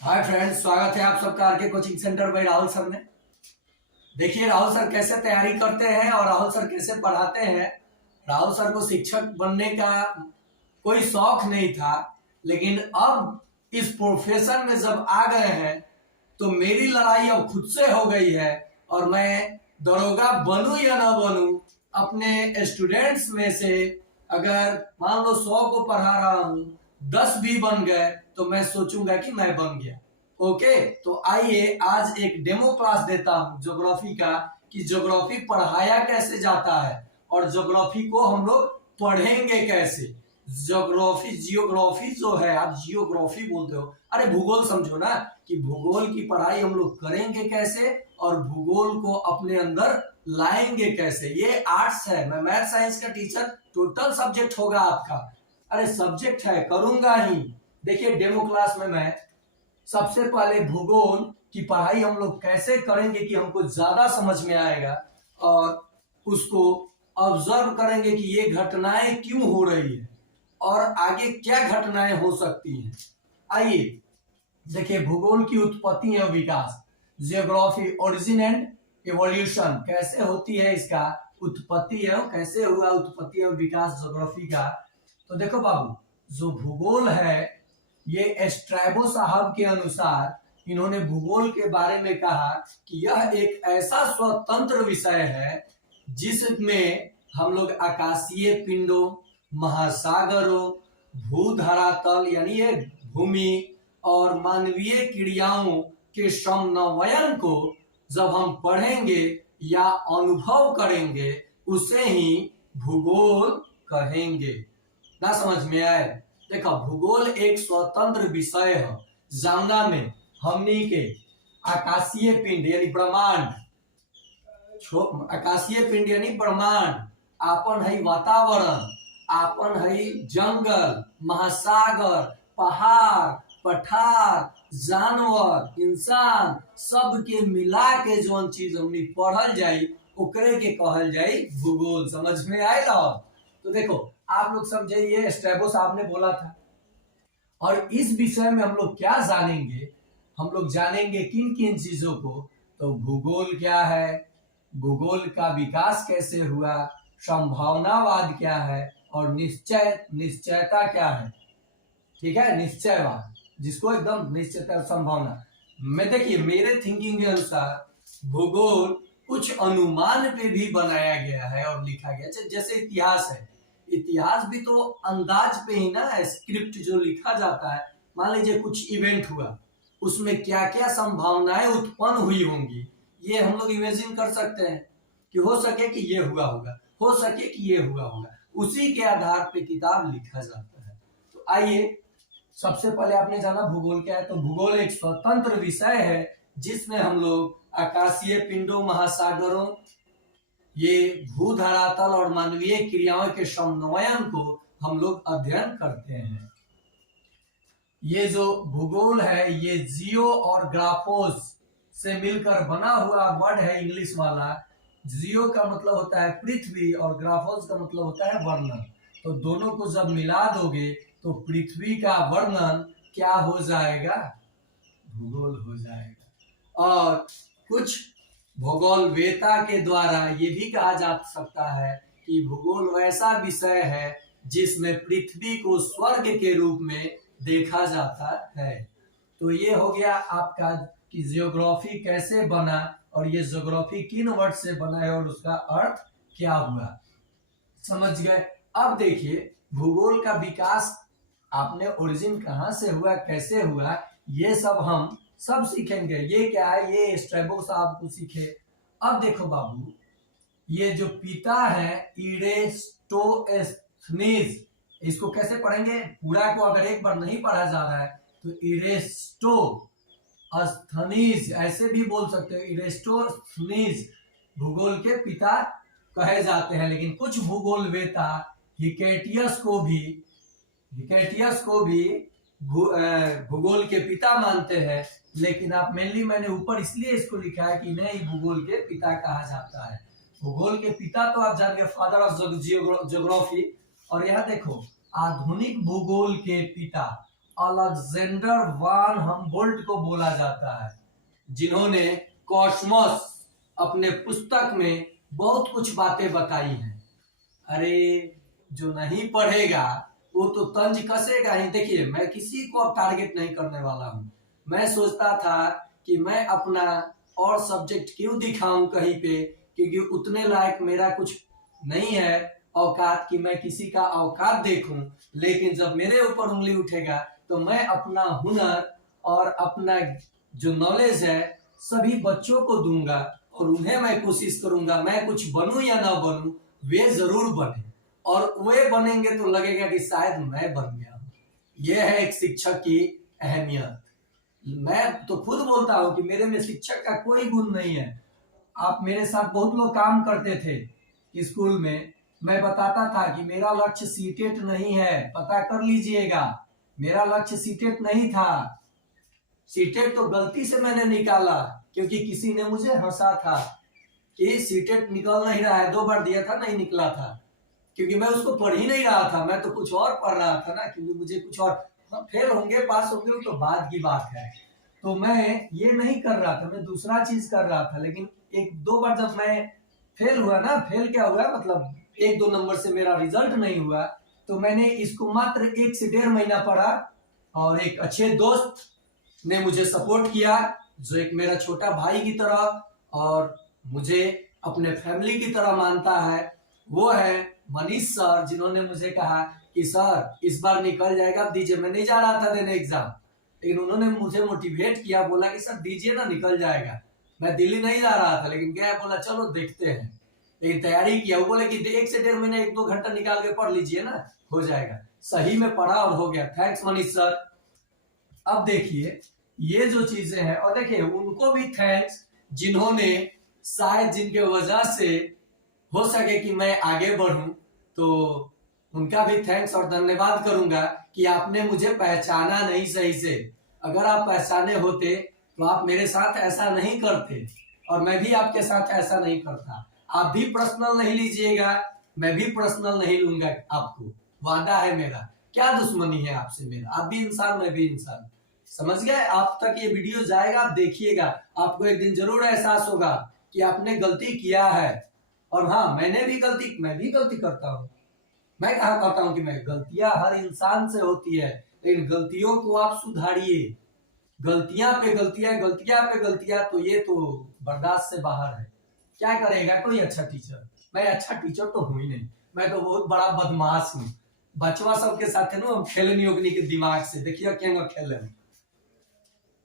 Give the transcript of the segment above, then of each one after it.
Hi friends, स्वागत है आप सबका R K coaching centre by Rahul sir में। देखिए राहुल सर कैसे तैयारी करते हैं और राहुल सर कैसे पढ़ाते हैं। राहुल सर को शिक्षक बनने का कोई शौक नहीं था, लेकिन अब इस प्रोफेशन में जब आ गए हैं तो मेरी लड़ाई अब खुद से हो गई है और मैं दरोगा बनूं या ना बनूं, अपने स्टूडेंट्स में से अगर मान लो 100 को पढ़ा रहा हूं, 10 भी बन गए तो मैं सोचूंगा कि मैं बन गया। ओके, तो आइए आज एक डेमो क्लास देता हूं ज्योग्राफी का, कि ज्योग्राफी पढ़ाया कैसे जाता है और ज्योग्राफी को हम लोग पढ़ेंगे कैसे। ज्योग्राफी जियोग्राफी जो है, आप जियोग्राफी बोलते हो, अरे भूगोल समझो ना, कि भूगोल की पढ़ाई हम लोग करेंगे कैसे और भूगोल को अपने अंदर लाएंगे कैसे। ये आर्ट्स है, मैं मैथ साइंस का टीचर, टोटल सब्जेक्ट होगा आपका। अरे सब्जेक्ट है, करूंगा ही। देखिए डेमो क्लास में मैं सबसे पहले भूगोल की पढ़ाई हम लोग कैसे करेंगे कि हमको ज्यादा समझ में आएगा, और उसको ऑब्जर्व करेंगे कि ये घटनाएं क्यों हो रही है और आगे क्या घटनाएं हो सकती हैं। आइए देखिए, भूगोल की उत्पत्ति एवं विकास, जियोग्राफी ओरिजिन एंड इवोल्यूशन, कैसे होती है इसका उत्पत्ति एवं कैसे हुआ उत्पत्ति एवं विकास ज्योग्राफी का। तो देखो बाबू, जो भूगोल है ये स्ट्रैबो साहब के अनुसार इन्होंने भूगोल के बारे में कहा कि यह एक ऐसा स्वतंत्र विषय है जिसमें हम लोग आकाशीय पिंडों, महासागरों, भूधरातल यानी ये भूमि और मानवीय क्रियाओं के समन्वयन को जब हम पढ़ेंगे या अनुभव करेंगे उसे ही भूगोल कहेंगे। ना समझ में आए? देखो, भूगोल एक स्वतंत्र विषय है जानना में हमनी के आकाशीय पिंड यानी ब्रह्मांड, आकाशीय पिंड यानी ब्रह्मांड, आपन है वातावरण, आपन है जंगल, महासागर, पहाड़, पठार, जानवर, इंसान, सब के मिला के जो चीज हमनी पढ़ल जाई ओकरे के कहल जाई भूगोल। समझ में आएगा? तो देखो आप लोग समझे, ये स्ट्रैबो साहब ने बोला था। और इस विषय में हम लोग क्या जानेंगे, हम लोग जानेंगे किन किन चीजों को। तो भूगोल क्या है, भूगोल का विकास कैसे हुआ, संभावनावाद क्या है और निश्चयता क्या है। ठीक है, निश्चयवाद जिसको एकदम निश्चयता संभावना में, देखिए मेरे थिंकिंग के अनुसार भूगोल कुछ अनुमान पे भी बनाया गया है और लिखा गया। जैसे इतिहास है, इतिहास भी तो अंदाज पे ही ना है, स्क्रिप्ट जो लिखा जाता है। मान लीजिए कुछ इवेंट हुआ, उसमें क्या क्या संभावनाएं उत्पन्न हुई होंगी, ये हम लोग इमेजिन कर सकते हैं कि हो सके कि ये हुआ होगा, हो सके कि ये हुआ होगा, उसी के आधार पे किताब लिखा जाता है। तो आइए, सबसे पहले आपने जाना भूगोल क्या है। तो भूगोल एक स्वतंत्र विषय है जिसमें हम लोग आकाशीय पिंडों, महासागरों, ये भूधरातल और मानवीय क्रियाओं के समन्वयन को हम लोग अध्ययन करते हैं। ये जो भूगोल है ये जियो और ग्राफोस से मिलकर बना हुआ वर्ड है, इंग्लिश वाला। जियो का मतलब होता है पृथ्वी और ग्राफोस का मतलब होता है वर्णन। तो दोनों को जब मिला दोगे तो पृथ्वी का वर्णन क्या हो जाएगा? भूगोल हो जाएगा। और कुछ भूगोलवेता के द्वारा ये भी कहा जा सकता है कि भूगोल वैसा विषय है जिसमें पृथ्वी को स्वर्ग के रूप में देखा जाता है। तो ये हो गया आपका कि जियोग्राफी कैसे बना और ये जियोग्राफी किन वर्ड से बना है और उसका अर्थ क्या हुआ, समझ गए। अब देखिए भूगोल का विकास, आपने ओरिजिन कहां से हुआ, कैसे हुआ, ये सब हम सब सीखेंगे। ये क्या है, ये स्ट्रैबो साहब को सीखे। अब देखो बाबू, ये जो पिता है इरेस्टोस्थनीज, इसको कैसे पढ़ेंगे? पूरा को अगर एक बार नहीं पढ़ा जा रहा है तो इरेस्टोस्थनीज ऐसे भी बोल सकते हो। इरेस्टोस्थनीज भूगोल के पिता कहे जाते हैं, लेकिन कुछ भूगोलवेता हिकेटियस को भी भूगोल के पिता मानते हैं। लेकिन आप मेनली, मैंने ऊपर इसलिए इसको लिखा है कि नहीं भूगोल के पिता कहा जाता है। भूगोल के पिता तो आप जान गए, फादर ऑफ ज्योग्राफी। और यह देखो, आधुनिक भूगोल के पिता अलेक्जेंडर वान हम्बोल्ट को बोला जाता है, जिन्होंने कॉस्मोस अपने पुस्तक में बहुत कुछ बातें बताई हैं। अरे जो नहीं पढ़ेगा वो तो तंज कसेगा ही। देखिए, मैं किसी को अब टारगेट नहीं करने वाला हूँ। मैं सोचता था कि मैं अपना और सब्जेक्ट क्यों दिखाऊं कहीं पे, क्योंकि उतने लायक मेरा कुछ नहीं है औकात कि मैं किसी का औकात देखूं। लेकिन जब मेरे ऊपर उंगली उठेगा तो मैं अपना हुनर और अपना जो नॉलेज है सभी बच्चों को दूंगा, और उन्हें मैं कोशिश करूंगा मैं कुछ बनूं या ना बनूं, वे जरूर बने, और वे बनेंगे तो लगेगा कि शायद मैं बन गया हूं। यह है एक शिक्षक की अहमियत। मैं तो खुद बोलता हूं कि मेरे में शिक्षक का कोई गुण नहीं है। आप मेरे साथ बहुत लोग काम करते थे स्कूल में, मैं बताता था कि मेरा लक्ष्य सीटेट नहीं है, पता कर लीजिएगा, मेरा लक्ष्य सीटेट नहीं था। सीटेट तो गलती से मैंने निकाला क्योंकि किसी ने मुझे हंसा था कि सीटेट निकल नहीं रहा है, 2 बार दिया था नहीं निकला था, क्योंकि मैं उसको पढ़ ही नहीं रहा था। मैं तो कुछ और पढ़ रहा था ना, क्योंकि मुझे कुछ और, फेल होंगे पास होंगे तो बाद की बात है। तो मैं ये नहीं कर रहा था, मैं दूसरा चीज कर रहा था। लेकिन 1-2 बार जब मैं फेल हुआ ना, फेल क्या हुआ मतलब 1-2 नंबर से मेरा रिजल्ट नहीं हुआ, तो मैंने इसको मात्र 1 से 1.5 महीना पढ़ा, और एक अच्छे दोस्त ने मुझे सपोर्ट किया, जो एक मेरा छोटा भाई की तरह और मुझे अपने फैमिली की तरह मानता है। वो है मनीष सर, जिन्होंने मुझे कहा कि सर इस बार निकल जाएगा, आप दीजिए। मैं नहीं जा रहा था देने एग्जाम, लेकिन उन्होंने मुझे मोटिवेट किया, बोला कि सर दीजिए ना, निकल जाएगा। मैं दिल्ली नहीं जा रहा था, लेकिन गया, बोला चलो देखते हैं। लेकिन तैयारी किया, वो बोले कि 1 से 1.5 महीने 1-2 घंटा निकाल के पढ़ लीजिए ना, हो जाएगा। सही में पढ़ा और हो गया। Thanks Manish sir. अब देखिए ये जो चीजें हैं, और देखिए उनको भी थैंक्स जिन्होंने, शायद जिनके वजह से हो सके कि मैं आगे बढ़ूं, तो उनका भी थैंक्स और धन्यवाद करूंगा कि आपने मुझे पहचाना नहीं सही से। अगर आप पहचाने होते तो आप मेरे साथ ऐसा नहीं करते, और मैं भी आपके साथ ऐसा नहीं करता। आप भी पर्सनल नहीं लीजिएगा, मैं भी पर्सनल नहीं लूंगा आपको, वादा है मेरा। क्या दुश्मनी है आपसे मेरा, आप भी इंसान मैं भी इंसान। समझ गए? आप तक ये वीडियो जाएगा, आप देखिएगा, आपको एक दिन जरूर एहसास होगा कि आपने गलती किया है। और हाँ, मैं भी गलती करता हूँ। मैं कहा करता हूँ कि मैं, गलतियां हर इंसान से होती है, लेकिन गलतियों को आप सुधारिए। गलतियां पे गलतियां, तो ये तो बर्दाश्त से बाहर है। क्या करेगा कोई अच्छा टीचर? मैं अच्छा टीचर तो हूं ही नहीं, मैं तो बहुत बड़ा बदमाश हूँ। बचवा सबके साथ है ना, हम खेलनी ओगनी के दिमाग से, देखिए क्या खेल रहे।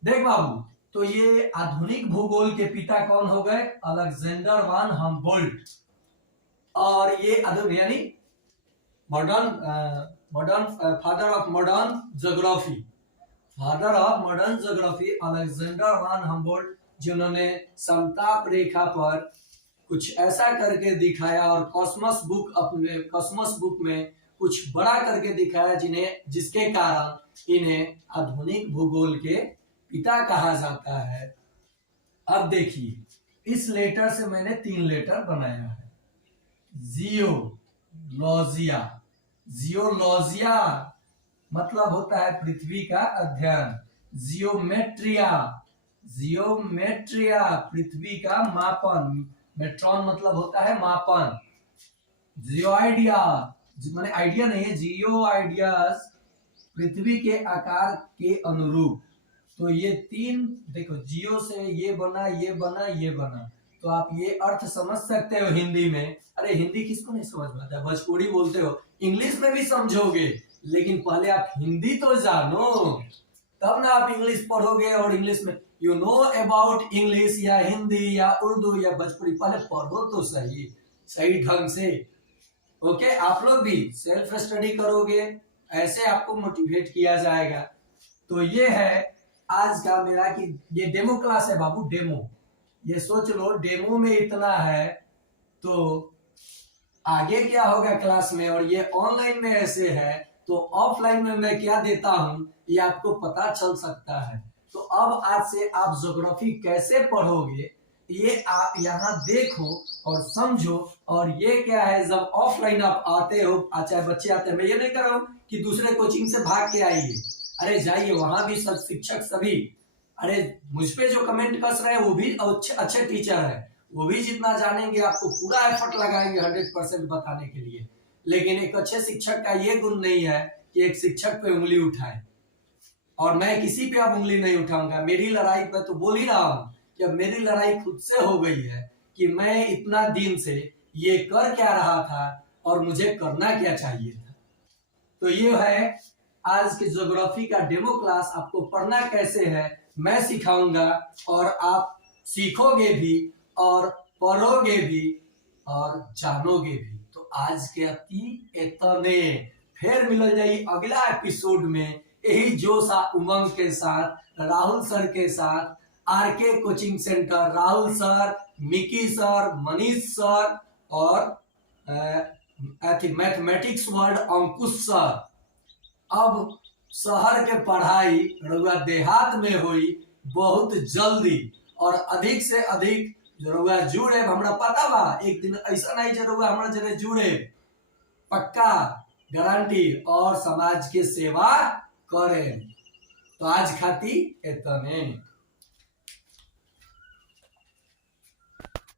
देख बाबू, तो ये आधुनिक भूगोल के पिता कौन हो गए? अलेक्जेंडर वान हम्बोल्ट। और ये यानी modern father of modern geography, Alexander one Humboldt, जिन्होंने समताप रेखा पर कुछ ऐसा करके दिखाया, और कॉस्मोस बुक में कुछ बड़ा करके दिखाया, जिसके कारण इन्हें आधुनिक भूगोल के पिता कहा जाता है। अब देखिए, इस लेटर से मैंने 3 लेटर बनाया है। जियोलॉजिया मतलब होता है पृथ्वी का अध्ययन। जियोमेट्रिया पृथ्वी का मापन। मेट्रॉन मतलब होता है मापन। जियोआइडिया माने आइडिया नहीं है, जियो आइडियाज पृथ्वी के आकार के अनुरूप। तो ये 3 देखो, जियो से ये बना, ये बना, ये बना, तो आप ये अर्थ समझ सकते हो हिंदी में। अरे हिंदी किसको नहीं समझ में आता है? भोजपुरी बोलते हो, इंग्लिश में भी समझोगे, लेकिन पहले आप हिंदी तो जानो, तब ना आप इंग्लिश पढ़ोगे। और इंग्लिश में यू नो अबाउट इंग्लिश या हिंदी या उर्दू या भोजपुरी, पहले पढ़ो तो सही ढंग से। ओके, आप लोग भी सेल्फ स्टडी करोगे, ऐसे आपको मोटिवेट किया जाएगा। तो ये है आज का मेरा कि ये डेमो क्लास है बाबू, डेमो। ये सोच लो, डेमो में इतना है तो आगे क्या होगा क्लास में। और ये ऑनलाइन में ऐसे है, तो ऑफलाइन में मैं क्या देता हूं ये आपको पता चल सकता है। तो अब आज से आप ज्योग्राफी कैसे पढ़ोगे ये आप यहाँ देखो और समझो। और ये क्या है, जब ऑफलाइन आप आते हो, चाहे बच्चे आते हैं, मैं ये नहीं कर रहा हूँ कि दूसरे कोचिंग से भाग के आइए। अरे जाइए, वहां भी सब शिक्षक सभी, अरे मुझ पे जो कमेंट कस रहे हैं वो भी अच्छे अच्छे टीचर है, वो भी जितना जानेंगे आपको पूरा एफर्ट लगाएंगे 100% बताने के लिए। लेकिन एक अच्छे शिक्षक का ये गुण नहीं है कि एक शिक्षक पे उंगली उठाए, और मैं किसी पे अब उंगली नहीं उठाऊंगा। मेरी लड़ाई पे तो बोल ही रहा हूं कि अब मेरी लड़ाई खुद से हो गई है कि मैं इतना दिन से ये कर क्या रहा था और मुझे करना क्या चाहिए था। तो ये है आज के ज्योग्राफी का डेमो क्लास। आपको पढ़ना कैसे है मैं सिखाऊंगा, और आप सीखोगे भी और पढ़ोगे भी और जानोगे भी। तो आज के अति इतने, फिर मिल जाइए अगला एपिसोड में यही जोश उमंग के साथ, राहुल सर के साथ, RK coaching centre, Rahul sir, Mickey sir, Manish sir, और मैथमेटिक्स वर्ल्ड अंकुश सर। अब शहर के पढ़ाई रउआ देहात में हुई बहुत जल्दी, और अधिक से अधिक रउआ जुड़े। हमरा पता बा एक दिन ऐसा नहीं जो रउआ हमरा जरे जुड़े, पक्का गारंटी, और समाज के सेवा करें। तो आज खाती इतने।